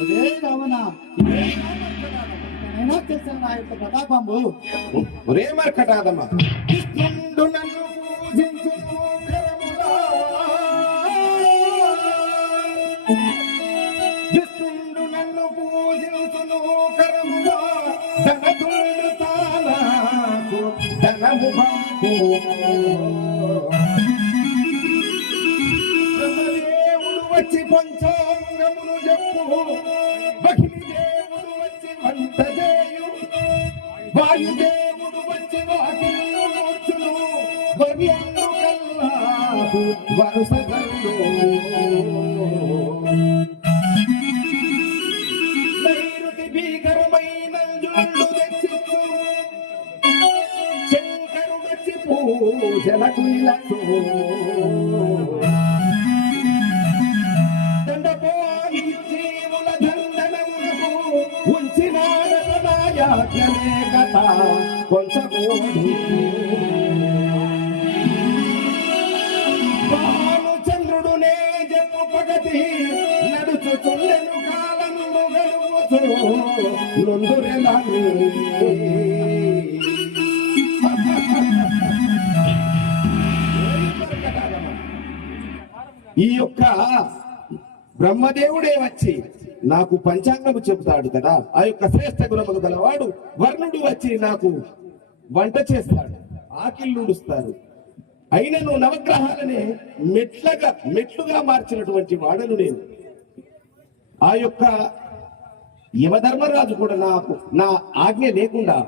అదే రావణ నేనా చేసిన నా యొక్క ప్రతాపంబు ఒరే మర్కటాదమ్మ కృష్ణుడు నన్ను పూజించు కరములా. కృష్ణుడు నన్ను పూజించును కరములా ధనదుండు తానాకు ధనము పంపు. బ్రహ్మదేవుడు వచ్చి పంచాంగమును చెప్పు, బహిని దేవుడు వచ్చి వంట చేయు, వాయుదేవుడు వచ్చి వాకిళ్ళు నూర్చును, వర్యందు కల్లాపు వరుసగల్లు. నైరుతి భీకరమైన జుండు తెచ్చిచ్చు, శంకరుడొచ్చి పూజలకు నిలచు. దండపోని జీవుల దండనమునకు ఉంచినాడతనాయాజ్ఞలే కథ కొంచమోడు. భానుచంద్రుడునే జమ్ము పగతి నడుచుచుండెను కాలము గడువుచు నొందురెలాని. ఈ యొక్క బ్రహ్మదేవుడే వచ్చి నాకు పంచాంగము చెబుతాడు కదా, ఆ యొక్క శ్రేష్ఠ గుణములు గలవాడు వర్ణుడు వచ్చి నాకు వంట చేస్తాడు, ఆకిళ్ళుడుస్తారు. అయినను నవగ్రహాలనే మెట్లుగా మార్చినటువంటి వాడను నేను. ఆ యొక్క యమధర్మరాజు కూడా నా ఆజ్ఞ లేకుండా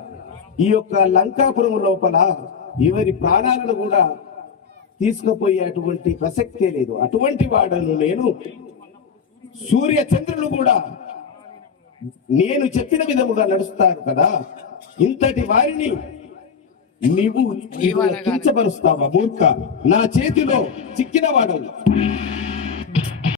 ఈ యొక్క లంకాపురం లోపల ఎవరి ప్రాణాలను కూడా తీసుకుపోయేటువంటి ప్రసక్తే లేదు. అటువంటి వాడను నేను. సూర్య చంద్రులు కూడా నేను చెప్పిన విధముగా నడుస్తారు కదా, ఇంతటి వారిని నీవు కించపరుస్తావా మూర్ఖ? నా చేతిలో చిక్కిన వాడవు.